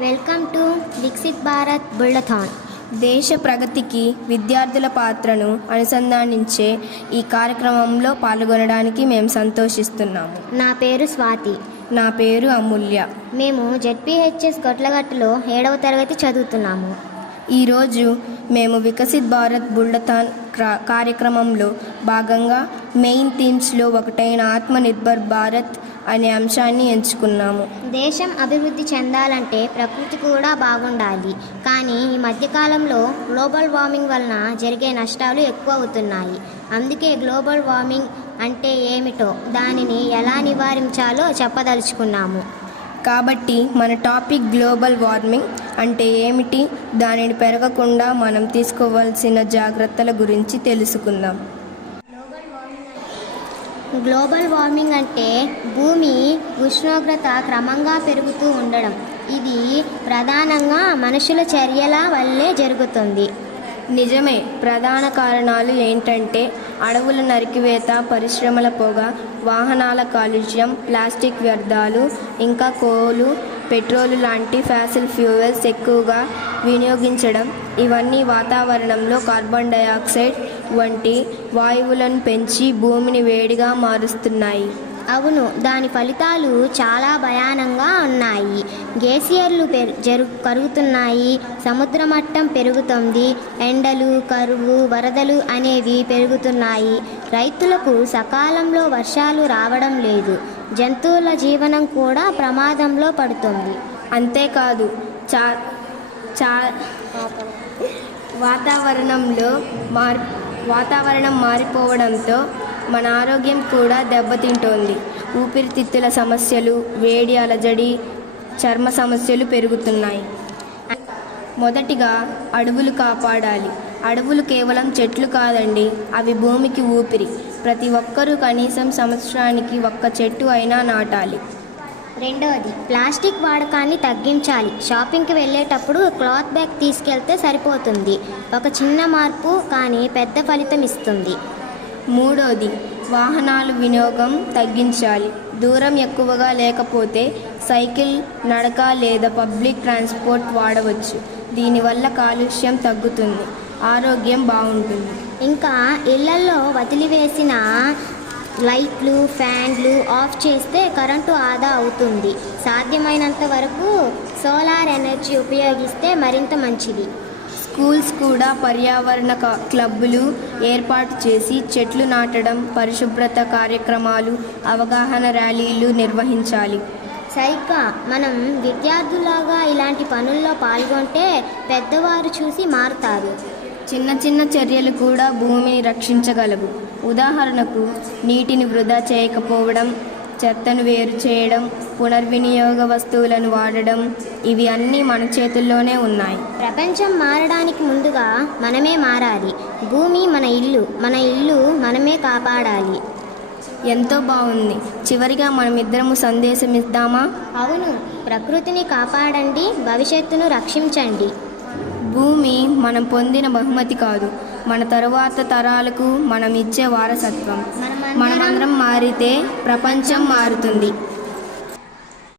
Welcome to Viksit Bharat బుల్లెథాన్. దేశ ప్రగతికి విద్యార్థుల పాత్రను అనుసంధానించే ఈ కార్యక్రమంలో పాల్గొనడానికి మేము సంతోషిస్తున్నాము. నా పేరు స్వాతి. నా పేరు అమూల్య. మేము జెడ్పీహెచ్ఎస్ గొట్లగట్టులో 7వ తరగతి చదువుతున్నాము. ఈరోజు మేము వికసిత్ భారత్ బుల్లెథాన్ కార్యక్రమంలో భాగంగా మెయిన్ థీమ్స్లో ఒకటైన ఆత్మనిర్భర్ భారత్ అనే అంశాన్ని ఎంచుకున్నాము. దేశం అభివృద్ధి చెందాలంటే ప్రకృతి కూడా బాగుండాలి. కానీ ఈ మధ్యకాలంలో గ్లోబల్ వార్మింగ్ వలన జరిగే నష్టాలు ఎక్కువ అవుతున్నాయి. అందుకే గ్లోబల్ వార్మింగ్ అంటే ఏమిటో, దానిని ఎలా నివారించాలో చెప్పదలుచుకున్నాము. కాబట్టి మన టాపిక్ గ్లోబల్ వార్మింగ్ అంటే ఏమిటి, దానిని పెరగకుండా మనం తీసుకోవాల్సిన జాగ్రత్తల గురించి తెలుసుకుందాం. గ్లోబల్ వార్మింగ్ అంటే భూమి ఉష్ణోగ్రత క్రమంగా పెరుగుతూ ఉండడం. ఇది ప్రధానంగా మనుషుల చర్యల వల్లే జరుగుతుంది. నిజమే. ప్రధాన కారణాలు ఏంటంటే అడవుల నరికివేత, పరిశ్రమల పొగ, వాహనాల కాలుష్యం, ప్లాస్టిక్ వ్యర్థాలు, ఇంకా కోలు, పెట్రోలు లాంటి ఫాసిల్ ఫ్యూయల్స్ ఎక్కువగా వినియోగించడం. ఇవన్నీ వాతావరణంలో కార్బన్ డయాక్సైడ్ వంటి వాయువులను పెంచి భూమిని వేడిగా మారుస్తున్నాయి. అవును, దాని ఫలితాలు చాలా భయానంగా ఉన్నాయి. గ్లేసియర్లు కరుగుతున్నాయి, సముద్ర మట్టం పెరుగుతుంది, ఎండలు, కరువు, వరదలు అనేవి పెరుగుతున్నాయి. రైతులకు సకాలంలో వర్షాలు రావడం లేదు. జంతువుల జీవనం కూడా ప్రమాదంలో పడుతుంది. అంతేకాదు వాతావరణం మారిపోవడంతో మన ఆరోగ్యం కూడా దెబ్బతింటోంది. ఊపిరితిత్తుల సమస్యలు, వేడి అలజడి, చర్మ సమస్యలు పెరుగుతున్నాయి. మొదటిగా అడవులు కాపాడాలి. అడవులు కేవలం చెట్లు కాదండి, అవి భూమికి ఊపిరి. ప్రతి ఒక్కరూ కనీసం సంవత్సరానికి 1 చెట్టు అయినా నాటాలి. రెండవది, ప్లాస్టిక్ వాడకాన్ని తగ్గించాలి. షాపింగ్కి వెళ్ళేటప్పుడు క్లాత్ బ్యాగ్ తీసుకెళ్తే సరిపోతుంది. ఒక చిన్న మార్పు కానీ పెద్ద ఫలితం ఇస్తుంది. మూడోది, వాహనాలు వినియోగం తగ్గించాలి. దూరం ఎక్కువగా లేకపోతే సైకిల్, నడక లేదా పబ్లిక్ ట్రాన్స్పోర్ట్ వాడవచ్చు. దీనివల్ల కాలుష్యం తగ్గుతుంది, ఆరోగ్యం బాగుంటుంది. ఇంకా ఇళ్లలో వదిలివేసిన లైట్లు, ఫ్యాన్లు ఆఫ్ చేస్తే కరెంటు ఆదా అవుతుంది. సాధ్యమైనంత వరకు సోలార్ ఎనర్జీ ఉపయోగిస్తే మరింత మంచిది. స్కూల్స్ కూడా పర్యావరణ క్లబ్బులు ఏర్పాటు చేసి చెట్లు నాటడం, పరిశుభ్రత కార్యక్రమాలు, అవగాహన ర్యాలీలు నిర్వహించాలి. సరిగ్గా. మనం విద్యార్థులాగా ఇలాంటి పనుల్లో పాల్గొంటే పెద్దవారు చూసి మారుతారు. చిన్న చిన్న చర్యలు కూడా భూమిని రక్షించగలవు. ఉదాహరణకు నీటిని వృధా చేయకపోవడం, చెత్తను వేరు చేయడం, పునర్వినియోగ వస్తువులను వాడడం. ఇవి అన్నీ మన చేతుల్లోనే ఉన్నాయి. ప్రపంచం మారడానికి ముందుగా మనమే మారాలి. భూమి మన ఇల్లు మనమే కాపాడాలి. ఎంతో బాగుంది. చివరిగా మనమిద్దరము సందేశం ఇద్దామా? అవును, ప్రకృతిని కాపాడండి, భవిష్యత్తును రక్షించండి. భూమి మనం పొందిన బహుమతి కాదు, మన తరువాత తరాలకు మనం ఇచ్చే వారసత్వం. మనమందరం మారితే ప్రపంచం మారుతుంది.